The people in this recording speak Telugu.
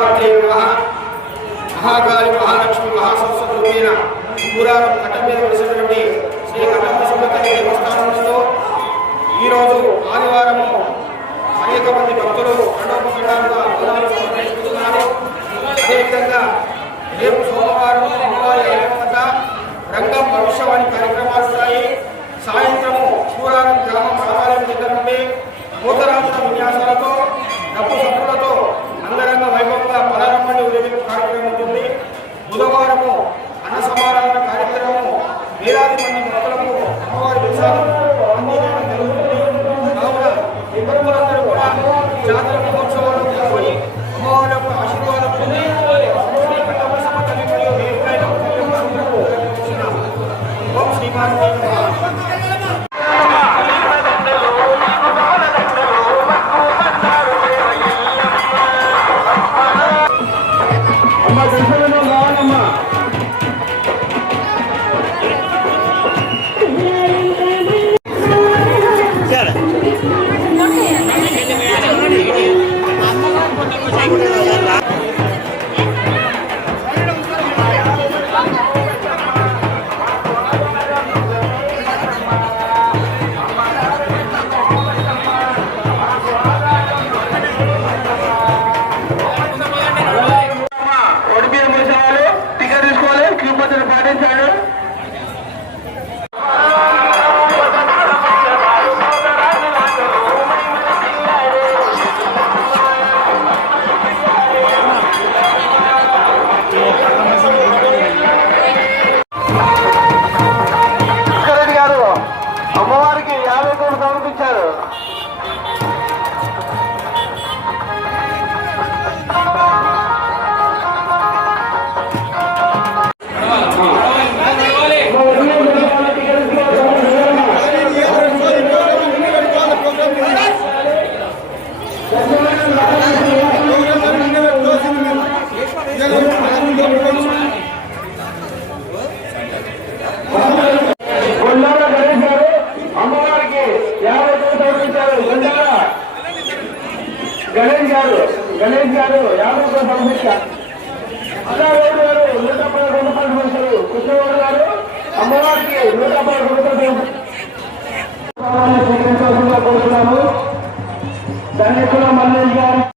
महामाते महाकाली महालक्ष्मी महासरस्वती पुराणं कटमे वलसिनटुवंटि శ్రీ కటమసమ్మతల్లి దేవస్థానంలో ఈరోజు ఆదివారం అనేక మంది భక్తులు ఖండోపఖండాలుగా బోనాలు సమర్పిస్తున్నారు. అదేవిధంగా రేపు సోమవారం అమ్మవారి వద్ద రంగం భవిష్యవాణి కార్యక్రమాలు ఉన్నాయి. సాయంత్రము శివరారం గ్రామం రామాలయం దగ్గర నుండి నూతనాత్మ విన్యాసాలతో డబ్బు సభ్యులతో అంగరంగ వైభవంగా పలారమ్మని ఊరేగింపు కార్యక్రమం ఉంటుంది. బుధవారము అన్న సమారాధన కార్యక్రమము వేలాది మంది భక్తులకు అమ్మవారి ప్రసాదం అందించడం జరుగుతుంది. కావున ఈ భక్తులందరూ కూడా జాతర మహోత్సవాలు పాల్గొని అమ్మవారి యొక్క ఆశీర్వాదం పొంది శ్రీ కటమసమ్మ తల్లి మరియు వేరుకైన ఓం శ్రీమాన్ అమ్మవారికి 50 కోట్లు సమర్పించారు. గణేష్ గారు 50 కోట్లు సమర్పించారు. అల్లారావు గారు 111 రూపాయలు సమర్పించారు. కృష్ణవాడు గారు అమ్మవారికి 111 రూపాయలు